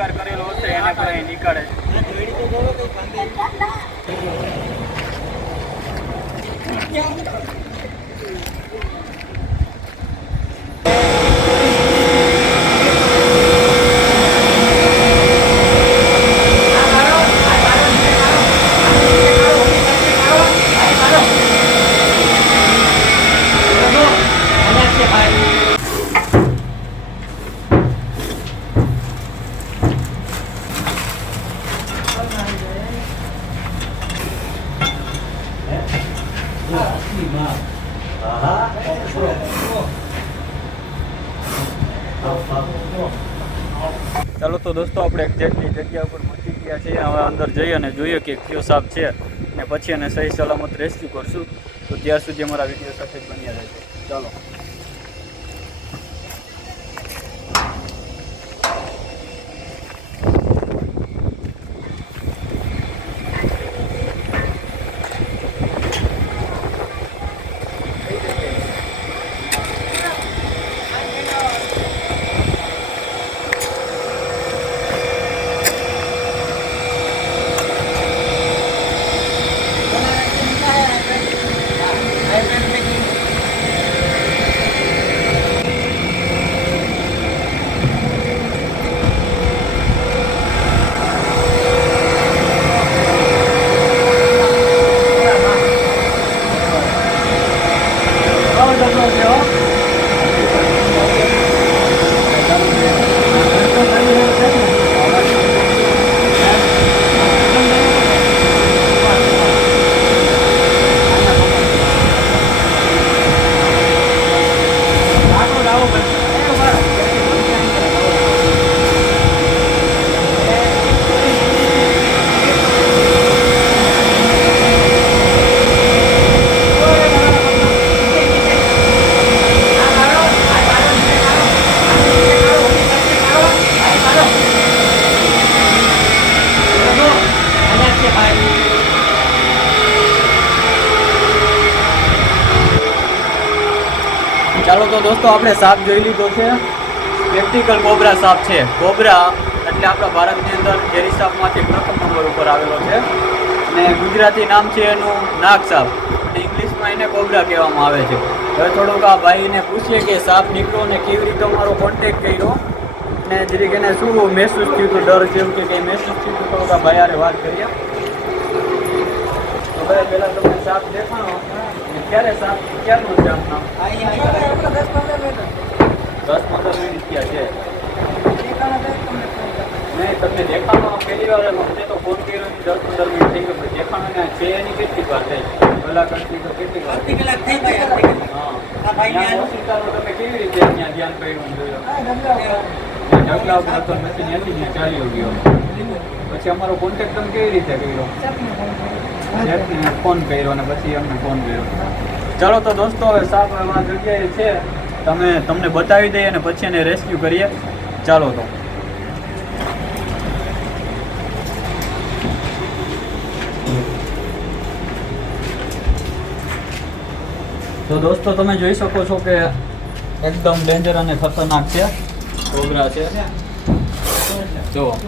શિકાર કરેલો હશે એને પણ અહીં નીકાળે ચાલો તો દોસ્તો, આપણે એક્ઝેક્ટની જગ્યા ઉપર પહોંચી ગયા છીએ. હવે અંદર જઈએ અને જોઈએ કે કયો સાપ છે. ને પછી એને સહી સલામત રેસ્ક્યુ કરશું. તો ત્યાં સુધી અમારા વીડિયો સાથે બન્યા રહેશે ચાલો. ચાલો તો દોસ્તો, આપણે સાપ જોઈ લીધો છે. પ્રેક્ટિકલ કોબરા સાપ છે. કોબરા એટલે આપણા ભારતની અંદર ઝેરી સાપમાંથી પ્રથમ નંબર ઉપર આવેલો છે. અને ગુજરાતી નામ છે એનું નાગ સાપ. અને ઇંગ્લિશમાં એને કોબરા કહેવામાં આવે છે. હવે થોડુંક આ ભાઈને પૂછીએ કે સાપ નીકળો ને કેવી રીતે અમારો કોન્ટેક કર્યો? ને જરીક એને શું મહેસૂસ થયું હતું ડર જેવું કે કંઈ મહેસૂસ થયું હતું આ ભાઈ વાત કરીએ. તો ભાઈ પહેલાં તમને સાપ દેખાણો. ને ક્યારે સાપ ક્યારનો છે આપના? દસ પંદર મિનિટ થયા છે. નહીં તમને દેખાણો પહેલી વાર અમને તો ફોન કર્યો ને દસ પંદર મિનિટ થઈ ગયો દેખાણો ને છે એની કેટલી વાર થઈ? કલાક અંતરી તો કેટલી વાર અડધી કલાક થઈ ભાઈ અડધી કલાક. હા. આ ભાઈ ત્યાં ત્યાં- હોસ્પિટલનો તમે કેવી રીતે ત્યાં ધ્યાન કર્યું જોયું? ત્યાં ઢગલા ઉપર હતો નથી ત્યાંથી ત્યાં ચાલ્યો ગયો. પછી અમારો કોન્ટેક્ટ તમે કેવી રીતે કર્યો? શેઠને ફોન કર્યો અને પછી અમને ફોન કર્યો. ચાલો તો દોસ્તો, હવે સાપ જગ્યાએ છે. તમે, તમને બતાવી દઈએ અને પછી એને રેસ્ક્યુ કરીએ. ચાલો તો. તો દોસ્તો, તમે જોઈ શકો છો કે એકદમ ડેન્જર અને ખતરનાક છે. કોબરા છે. જો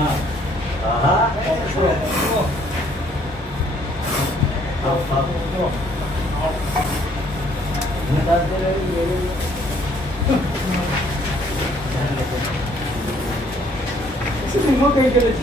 な。ああ。Okay, good.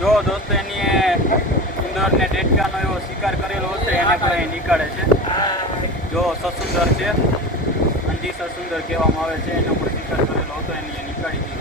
જો દોસ્તો એની ઇન્દોર ને ડેટકાનો એવો શિકાર કરેલો એ નીકળે છે. જો સસુંદર છે અંધી સસુંદર કહેવામાં આવે છે, એનો પણ શિકાર કરેલો હતો એની નીકાળી દીધો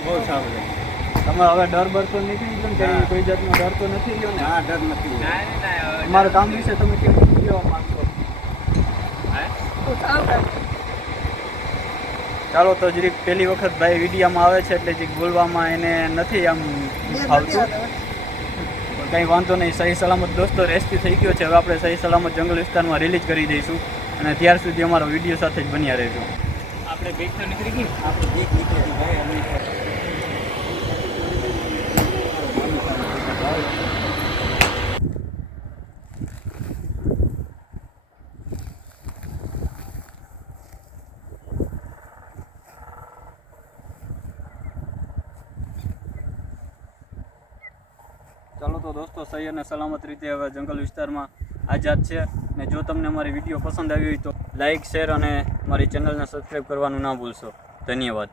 બહુ સારું તમે હવે ડર બર તો નીકળી ગયો ને કોઈ જાતનો ડર તો નથી રહ્યો ને? હા ડર નથી મારા કામ વિશે તમે કેમ કહેવા માંગશો ચાલો તો જરીક પહેલી વખત ભાઈ વિડીયામાં આવે છે એટલે જરીક બોલવામાં એને નથી આમ ફાવતું. કંઈ વાંધો નહીં. સહી સલામત દોસ્તો, રેસ્ક્યુ થઈ ગયો છે. હવે આપણે સહી સલામત જંગલ વિસ્તારમાં રિલીઝ કરી દઈશું અને ત્યાર સુધી અમારો વીડિયો સાથે જ બન્યા રહેજો. આપણે બેગ તો નીકળી ગઈ? આપણે બેગ નીકળી ભાઈ તો દોસ્તો, સહી અને સલામત રીતે હવે જંગલ વિસ્તારમાં આઝાદ છે. ને જો તમને અમારી વીડિયો પસંદ આવી હોય તો લાઇક શેર અને મારી ચેનલને સબસ્ક્રાઈબ કરવાનું ના ભૂલશો. ધન્યવાદ.